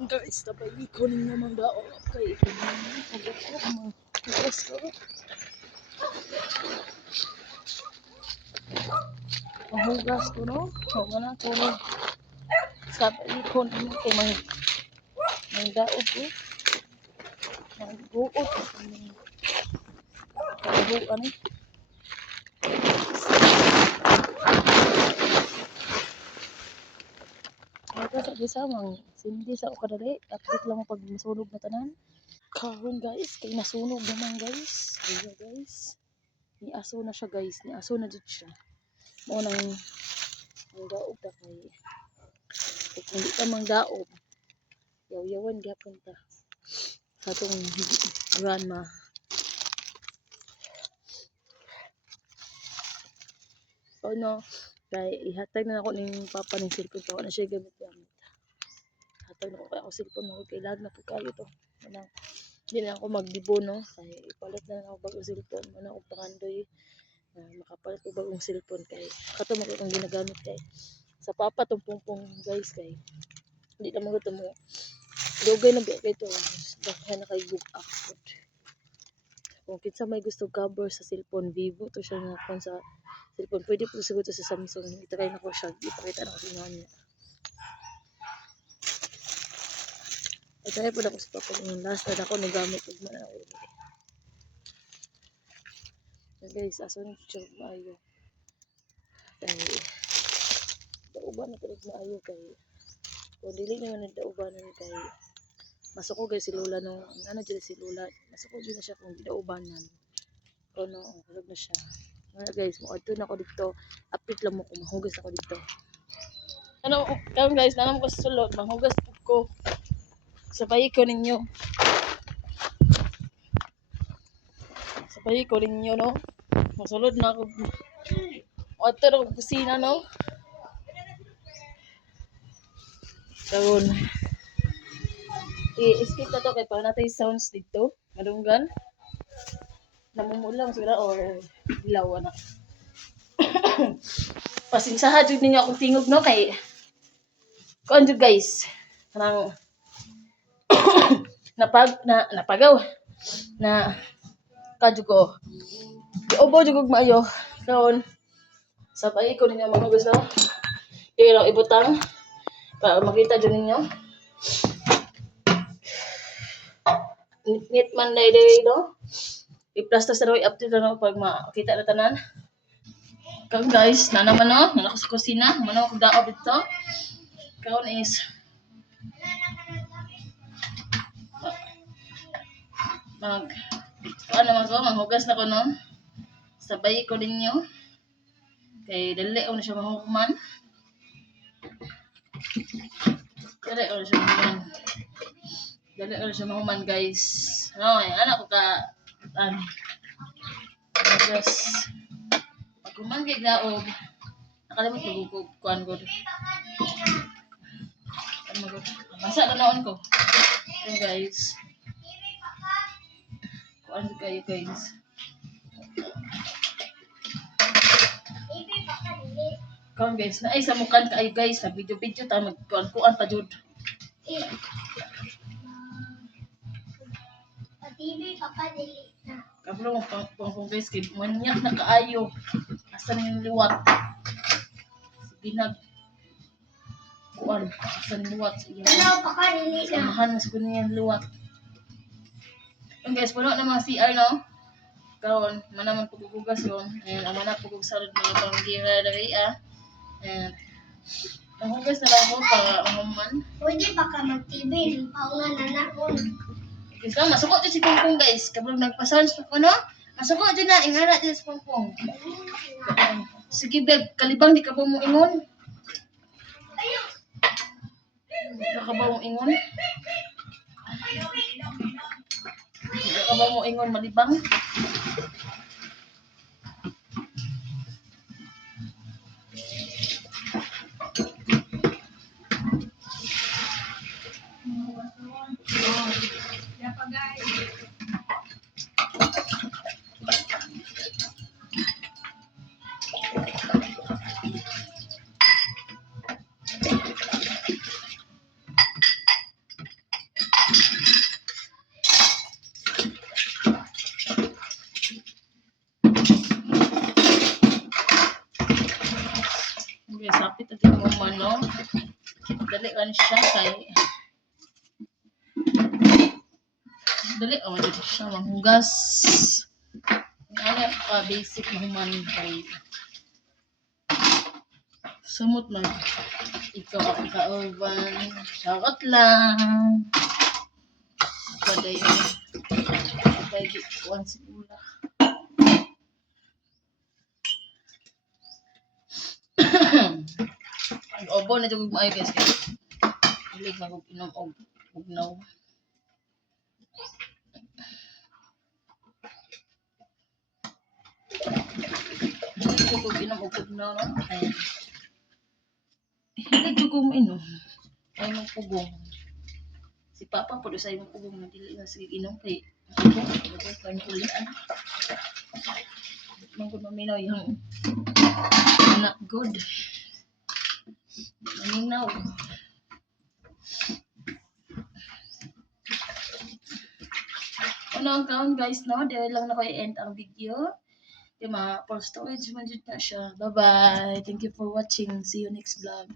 Guys, tapay ko ninyo mga daon kay pagod ko mag-stress ko. Mahugas ko no, wala ko no. Tapay ko ninyo kay mga daon ko. Mag-buot ko kabuan eh. Sa gisamang sindi sa kadali, update lang pag masunog na tanan. Karon guys, kay nasunog naman guys. Ayo guys. Ni aso na siya guys, ni aso na jud siya. Mo nang daog ta kay. Kung hindi ka mang daog, yaw-yawan gyapon ta. Sa tong grandma. O no, kay ihatag na ako ning papa ning cellphone ko na siya gamit. Hatag na ako kay ako cellphone mo kay lag na po kayo to. Manang hindi na ako magdibo no, kay ipalit na ako bagong cellphone mo na og pangandoy. Makapalit ko bagong cellphone kay kato mo kung ginagamit kay sa papa tong pungpong guys kay hindi na mo ito mo dugay na biya kay ito dahil na kay book upload kung kinsa may gusto cover sa cellphone Vivo to siya nga kung sa cellphone pwede po siguro sa Samsung itry na ko siya ipakita na ko sa inyo itry po na ko sa papa yung last na ako nagamit ug man ako guys aso na siya maayo kay dauban na talaga maayo kay kung dili naman nagdaubanan kay masuk ko guys si Lola no ano dyan si Lola masuk ko dyan na siya kung gidaubanan o no huwag na siya mga guys mo na ako dito update lang mo kung mahugas ako dito ano karon guys nanam ko sa sulod mahugas ko sabay ko ninyo no masulod na ako ato na ako kusina no karon i-skip na to kay pa natay sounds dito madunggan namumulang sila or ilaw na pasingsahan jud ninyo akong tingog no kay kuan jud guys kanang napagaw na kadyo ko iubo jud kog maayo karon sabay ko ninyo mga gusto ilaw ibutang para makita jud ninyo nit man day no i-plastas na rin update na pag makita na tanan karon guys na naman no nako sa kusina mano ko daob dito karon is ano naman ko manghugas na ko no sabay ko ninyo kay dali na siya mahuman dali na siya mahuman guys no anak ko ka yes pag kumangkig daog nakalimot ko kuan ko masa na noon ko okay guys kuan kayo guys karon guys na ay sa mukan kayo guys na video ta magkuan pa jud TV papa dili na kablo mo pang guys kay manyak na kaayo asa na yung liwat binag kuan asa na liwat ano papa dili na samahan mas kuno yung liwat yung guys puno na mga CR no karon manaman pugugas yon and ang mana pugug salad mga panggira dali and mahugas na lang mo para mahuman pwede pa ka mag-TV paungan na nakon guys, masukot din si Pongpong guys. Kapag nagpa-sounds pa no? Masukot din na. Ingara din si Pongpong. Sige beb, kalibang di ka ba mo ingon? Di ka ba mo ingon? Di ka ba mo ingon malibang? ito din mo man, no? Dali kan siya kay dali dito siya manghugas. Ano ka basic naman kay sumot na ikaw ako ka-urban. Shoutout lang. Paday yun. Paday kuwan sigula. Ang obo na dyan maayo guys. Hilig na kong inom og bugnaw. Hilig ko kong inom og bugnaw. Ayan. Hilig ko kong inom. Ay mong pugong. Si Papa po doon sa imong pugong na dili na sige inom kay pugong. Ito kayo kulian. Mangkod maminaw yung anak good. Maminaw. Ano ang kaon guys, no? Dahil lang na ko i-end ang video. Yung mga for storage man dyan na siya. Bye-bye. Thank you for watching. See you next vlog.